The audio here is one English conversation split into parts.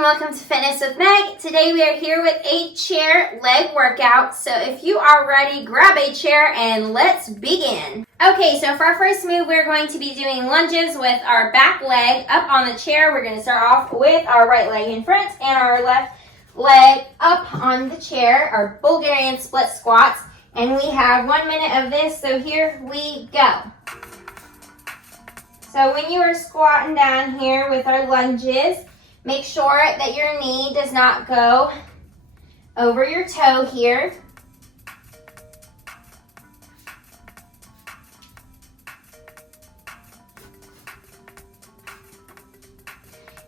and welcome to Fitness with Meg. Today we are here with a chair leg workout. So if you are ready, grab a chair and let's begin. Okay, so for our first move, we're going to be doing lunges with our back leg up on the chair. We're going to start off with our right leg in front and our left leg up on the chair, our Bulgarian split squats. And we have 1 minute of this, so here we go. So when you are squatting down here with our lunges, make sure that your knee does not go over your toe here.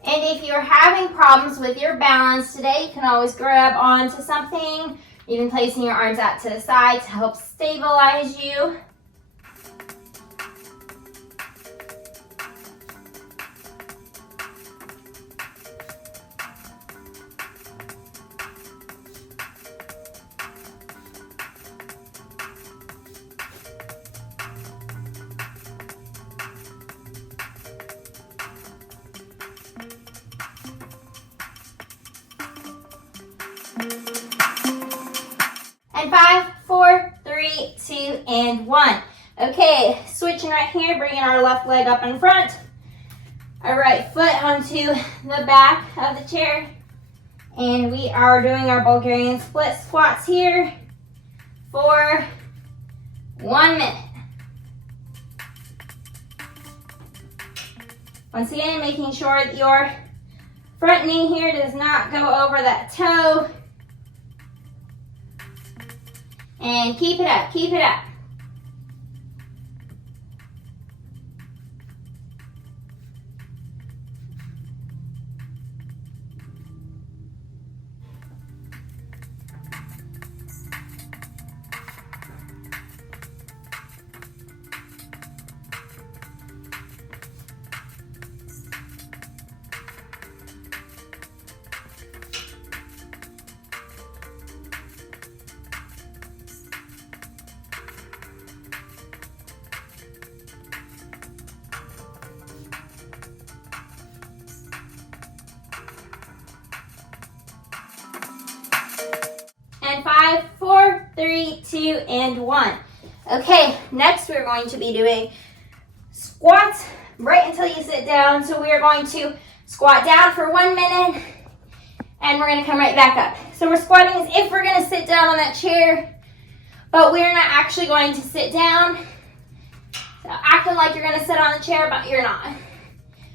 And if you're having problems with your balance today, you can always grab onto something, even placing your arms out to the side to help stabilize you. And 5, 4, 3, 2, and 1. Okay, switching right here, bringing our left leg up in front. Our right foot onto the back of the chair. And we are doing our Bulgarian split squats here for 1 minute. Once again, making sure that your front knee here does not go over that toe. And keep it up, keep it up. And 5, 4, 3, 2, and 1. Okay, next we're going to be doing squats right until you sit down. So we are going to squat down for 1 minute and we're going to come right back up. So we're squatting as if we're going to sit down on that chair, but we're not actually going to sit down. So acting like you're going to sit on the chair, but you're not.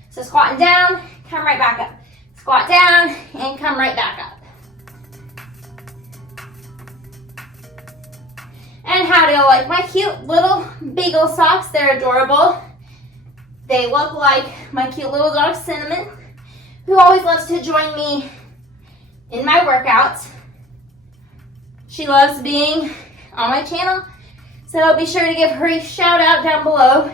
So squatting down, come right back up. Squat down and come right back up. And how do you like my cute little beagle socks? They're adorable. They look like my cute little dog Cinnamon, who always loves to join me in my workouts. She loves being on my channel, so be sure to give her a shout out down below.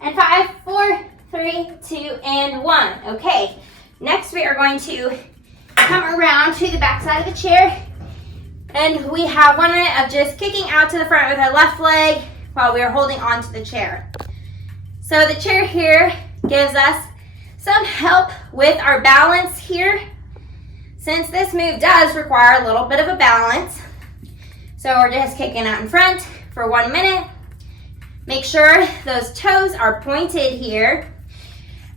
And 5, 4, 3, 2, and 1. Okay, next we are going to come around to the back side of the chair. And we have 1 minute of just kicking out to the front with our left leg while we are holding on to the chair. So the chair here gives us some help with our balance here, since this move does require a little bit of a balance. So we're just kicking out in front for 1 minute. Make sure those toes are pointed here.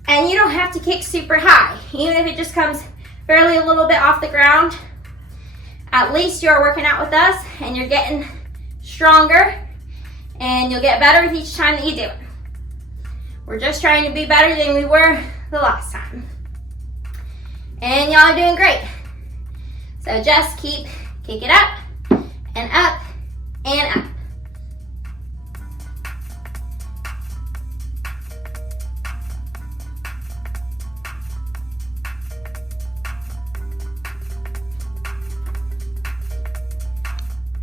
And you don't have to kick super high. Even if it just comes barely a little bit off the ground, at least you're working out with us and you're getting stronger, and you'll get better with each time that you do it. We're just trying to be better than we were the last time. And y'all are doing great. So just keep kicking up and up and up.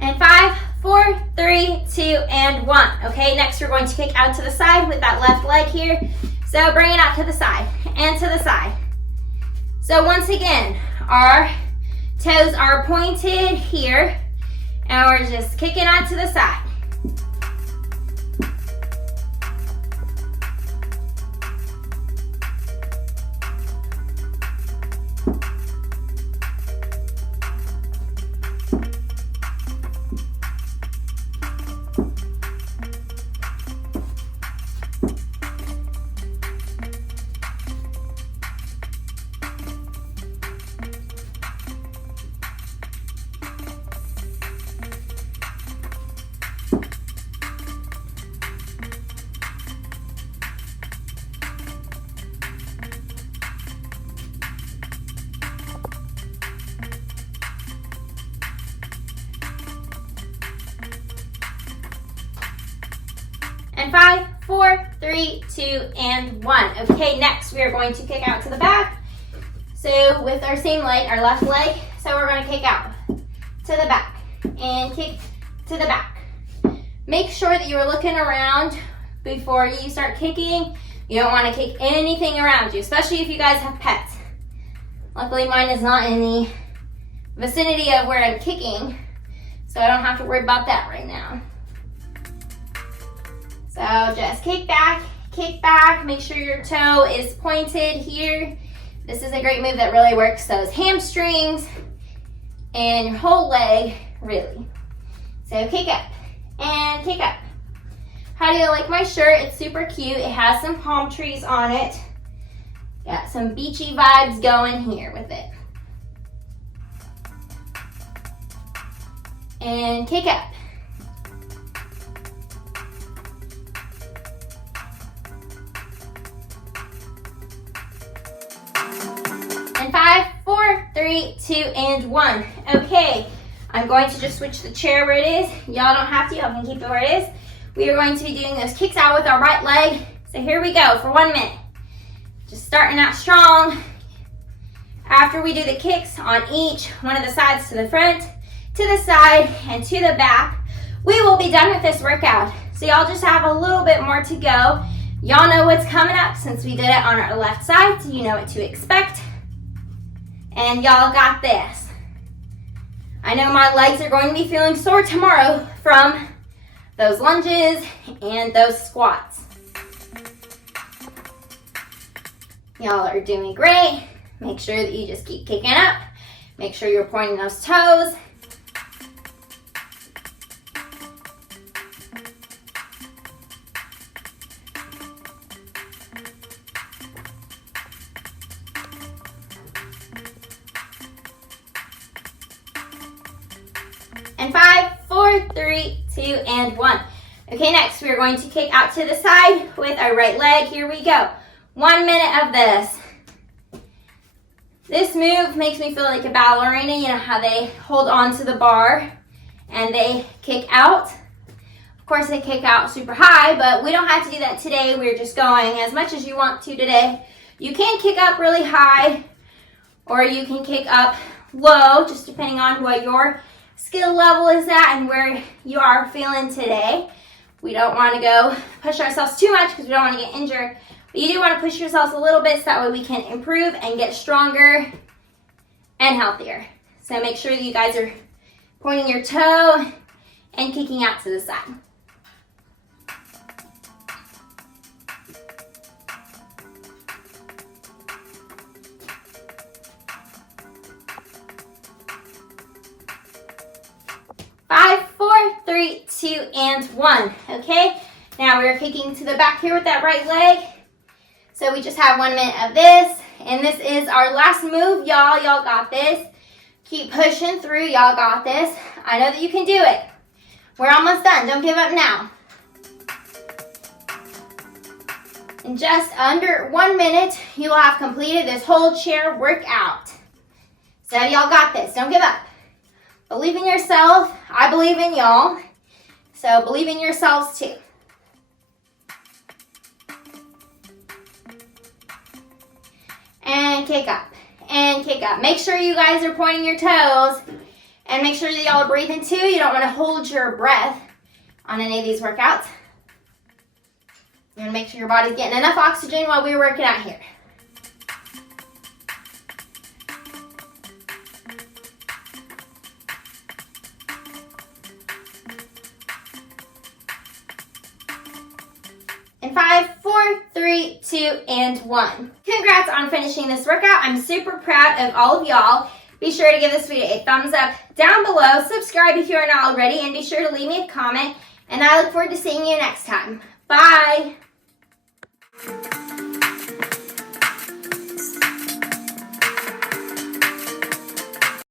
And 5, 4, 3, 2, and 1. Okay, next we're going to kick out to the side with that left leg here. So bring it out to the side and to the side. So once again, our toes are pointed here, and we're just kicking out to the side. And 5, 4, 3, 2, and 1. Okay, next we are going to kick out to the back. So with our same leg, our left leg, so we're going to kick out to the back and kick to the back. Make sure that you're looking around before you start kicking. You don't want to kick anything around you, especially if you guys have pets. Luckily mine is not in the vicinity of where I'm kicking, so I don't have to worry about that right now. So just kick back, make sure your toe is pointed here. This is a great move that really works those hamstrings and your whole leg, really. So kick up and kick up. How do you like my shirt? It's super cute. It has some palm trees on it. Got some beachy vibes going here with it. And kick up. And 5, 4, 3, 2, and 1. Okay, I'm going to just switch the chair where it is. Y'all don't have to, y'all can keep it where it is. We are going to be doing those kicks out with our right leg. So here we go for 1 minute. Just starting out strong. After we do the kicks on each one of the sides, to the front, to the side, and to the back, we will be done with this workout. So y'all just have a little bit more to go. Y'all know what's coming up since we did it on our left side, so you know what to expect. And y'all got this. I know my legs are going to be feeling sore tomorrow from those lunges and those squats. Y'all are doing great. Make sure that you just keep kicking up. Make sure you're pointing those toes. And 5, 4, 3, 2, and 1. Okay, next we're going to kick out to the side with our right leg. Here we go. 1 minute of this. This move makes me feel like a ballerina. You know how they hold on to the bar and they kick out? Of course, they kick out super high, but we don't have to do that today. We're just going as much as you want to today. You can kick up really high, or you can kick up low, just depending on what your skill level is at and where you are feeling today. We don't want to go push ourselves too much because we don't want to get injured. But you do want to push yourselves a little bit so that way we can improve and get stronger and healthier. So make sure that you guys are pointing your toe and kicking out to the side. Five, 4, 3, 2, and 1. Okay, now we're kicking to the back here with that right leg. So we just have 1 minute of this, and this is our last move, y'all. Y'all got this. Keep pushing through. Y'all got this. I know that you can do it. We're almost done. Don't give up now. In just under 1 minute, you will have completed this whole chair workout. So y'all got this. Don't give up. Believe in yourself. I believe in y'all. So believe in yourselves too. And kick up. And kick up. Make sure you guys are pointing your toes. And make sure that y'all are breathing too. You don't want to hold your breath on any of these workouts. You want to make sure your body's getting enough oxygen while we're working out here. In 5, 4, 3, 2, and 1. Congrats on finishing this workout. I'm super proud of all of y'all. Be sure to give this video a thumbs up down below. Subscribe if you are not already, and be sure to leave me a comment. And I look forward to seeing you next time. Bye.